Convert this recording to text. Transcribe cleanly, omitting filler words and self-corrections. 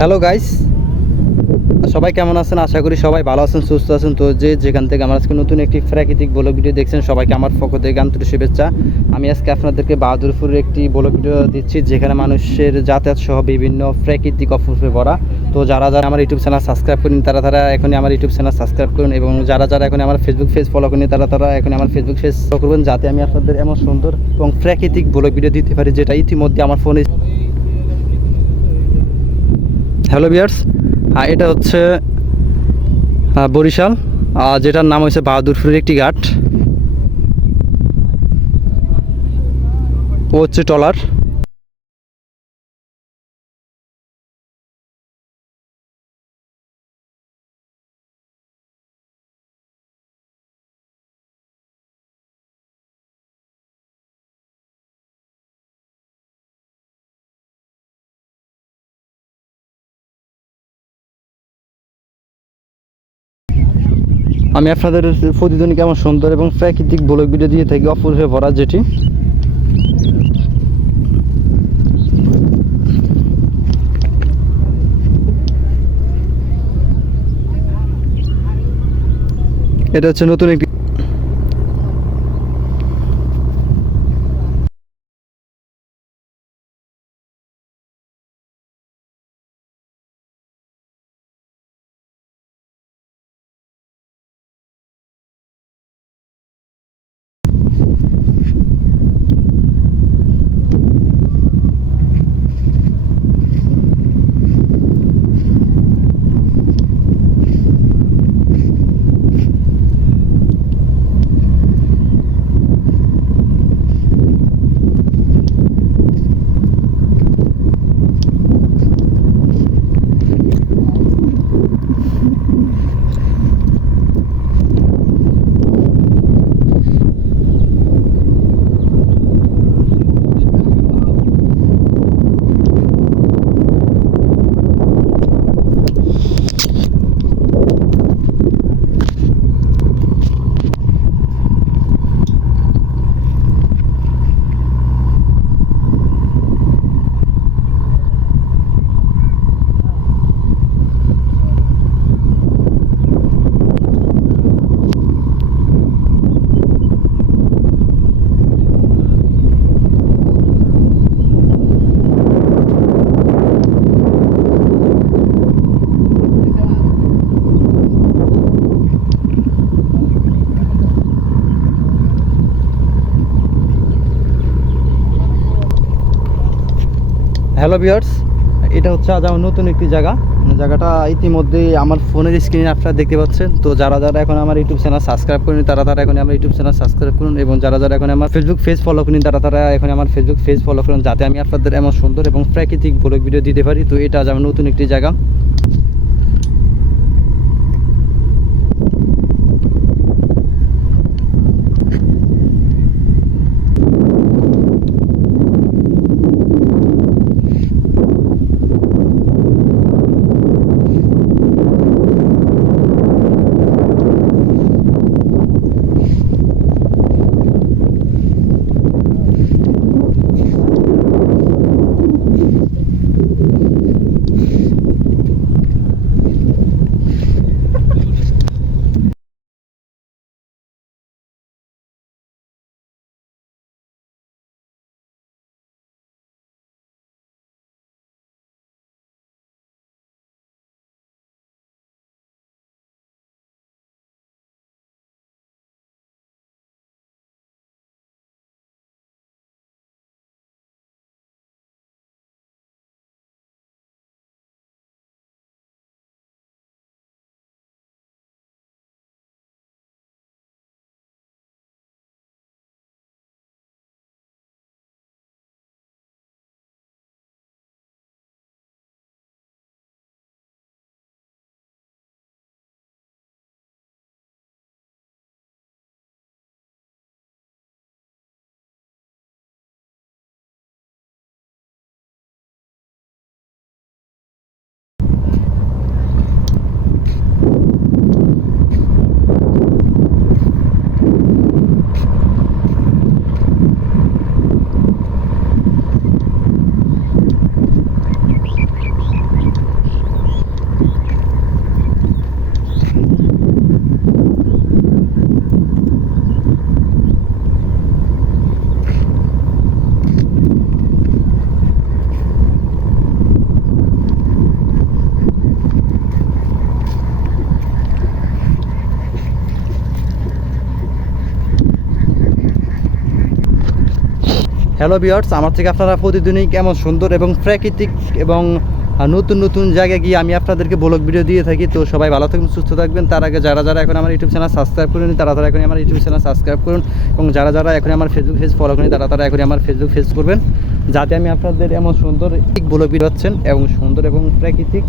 Hello guys, সবাই কেমন আছেন? আশা করি সবাই ভালো আছেন, সুস্থ আছেন। তো যেখান থেকে আমার আজকে নতুন একটি প্রাকৃতিক ব্লগ ভিডিও দেখছেন, সবাইকে আমার পক্ষ থেকে আন্তরিক শুভেচ্ছা। আমি আজকে আপনাদেরকে বাহাদুরপুরের একটি ব্লগ ভিডিও দিচ্ছি, যেখানে মানুষের যাতায়াত সহ বিভিন্ন প্রাকৃতিক অপরূপে ভরা। তো যারা যারা আমার ইউটিউব চ্যানেল সাবস্ক্রাইব করেন তারা এখনই আমার ইউটিউব চ্যানেল সাবস্ক্রাইব করুন, এবং যারা এখন আমার ফেসবুক পেজ ফলো করেন তারা এখন আমার ফেসবুক পেজ ফলো করবেন, যাতে আমি আপনাদের এমন সুন্দর এবং প্রাকৃতিক ব্লগ ভিডিও দিতে পারি, যেটা ইতিমধ্যে আমার ফোনে। হ্যালো ভিউয়ার্স, এটা হচ্ছে বরিশাল, যেটার নাম হচ্ছে বাহাদুরপুরের একটি ঘাট। ও হচ্ছে ট্রলার। আমি আপনাদের প্রতিদিন কেমন সুন্দর এবং প্রাকৃতিক ব্লগ ভিডিও দিয়ে থাকি, অপূর্বে ভরা যেটি। এটা হচ্ছে নতুন একটি হ্যালো ভিউয়ার্স, এটা হচ্ছে আজ আমার নতুন একটি জায়গাটা ইতিমধ্যে আমার ফোনের স্ক্রিনে আপনারা দেখতে পাচ্ছেন। তো যারা এখন আমার ইউটিউব চ্যানেল সাবস্ক্রাইব করেন তারা এখন আমার ইউটিউব চ্যানেল সাবস্ক্রাইব করুন, এবং যারা এখন আমার ফেসবুক পেজ ফলো করেন তারা এখন আমার ফেসবুক পেজ ফলো করুন, যাতে আমি আপনাদের এমন সুন্দর এবং প্রাকৃতিক ব্লগ ভিডিও দিতে পারি। তো এটা আজ আমার নতুন একটি জায়গা। হ্যালো ভিউয়ার্স, আমার থেকে আপনারা প্রতিদিনই কেমন সুন্দর এবং প্রাকৃতিক এবং নতুন নতুন জায়গায় গিয়ে আমি আপনাদেরকে ব্লগ ভিডিও দিয়ে থাকি। তো সবাই ভালো থাকবেন, সুস্থ থাকবেন। তার আগে যারা যারা এখন আমার ইউটিউব চ্যানেল সাবস্ক্রাইব করুন, তারা তারা এখন আমার ইউটিউব চ্যানেল সাবস্ক্রাইব করুন, এবং যারা যারা এখন আমার ফেসবুক পেজ ফলো করেন, তারা তারা এখন আমার ফেসবুক পেজ করবেন, যাতে আমি আপনাদের এমন সুন্দর ব্লগ ভিডিও পাচ্ছেন এবং সুন্দর এবং প্রাকৃতিক